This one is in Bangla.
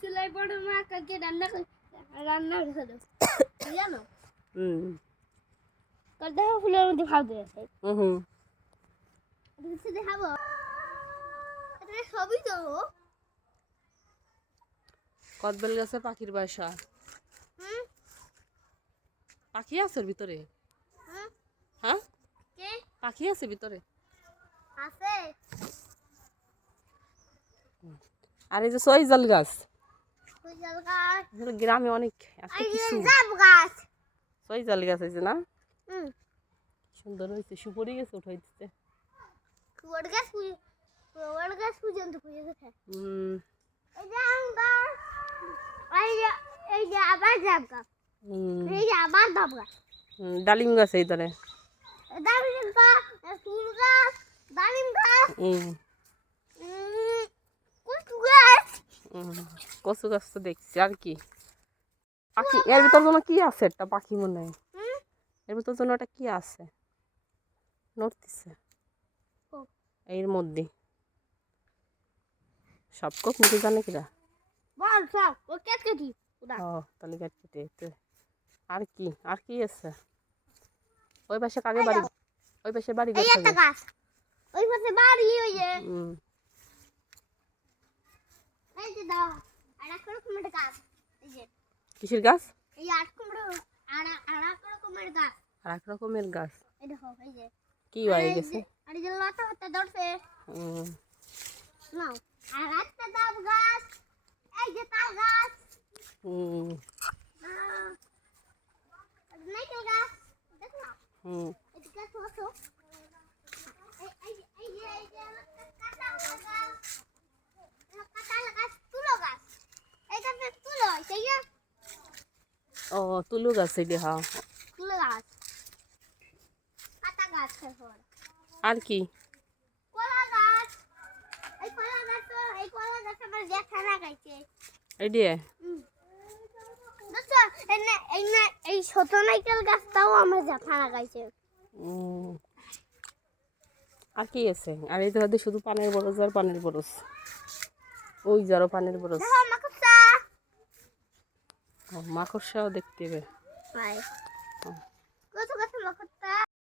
চুলাই বড় মা কাকে রান্না হলো জানো কত ফুলের মধ্যে ভাব দিয়েছে কিছু দেখাবো এটা সবই তো কদবেল গাছে পাখির বাসা পাখি আছে ওর ভিতরে হ্যাঁ কে পাখি আছে ভিতরে আছে আর এই যে সইজাল গাছ ফুল গাছ গ্রামে অনেক এত আর কিছু জাম গাছ সইজাল গাছ আছে না সুন্দর হয়েছে সুপরি গেছে উঠাই দিচ্ছে কুয়ার গাছ পর্যন্ত পুজো দেখে হুম এই যে আঙ্গার এই যে আবার জাম গাছ এই যে আবার জাম গাছ ডালিম গাছ এই ধরে ডালিম গাছ ফুল গাছ ডালিম গাছ কচু গাছ কচু গাছ তো দেখছি আর কি পাখি এর ভিতর যেন কি আছে একটা পাখি মনে হয় এর ভিতর যেন একটা কি আছে নড়তেছে এর মধ্যে সব কোক মুখে জানে কিরা বল সব ও কেটে ও তাহলে কেটে আর কি আছে ওই পাশে কাকে বাড়ি ওই পাশে বাড়ি এই একটা গাছ ওই পাশে বাড়ি ওই যে এই যে দাও আর এক রকমের গাছ এই যে কিসের গাছ এই এক রকমের গাছ আর এক রকমের গাছ এই দেখো এই যে কি হয়ে গেছে আর এই যে লতা হতে ধরছে নাও আর একটা ডাব গাছ এই যে তাল গাছ নারকেল গাছ দেখো এই যে গাছ হতো এই যে কাঁঠাল গাছ তুলো গাছ এই গাছের তুলো সেই ও তুলু গাছ এই হ্যাঁ তুলো গাছ কাঁটা গাছ আর কি কলা গাছ এই কলা গাছ আমার দেখা না গাইছে এই দিয়ে দোস্ত এই ছোট নারকেল গাছটাও আমার দেখা না গাইছে আর কি আছে আর এই ধরে শুধু পানের বরজ আর পানের বরজ ওই যারো পানের বরজ দেখো মাকড়সা মাকড়সাও দেখতে হবে কত গাছ মাকড়সা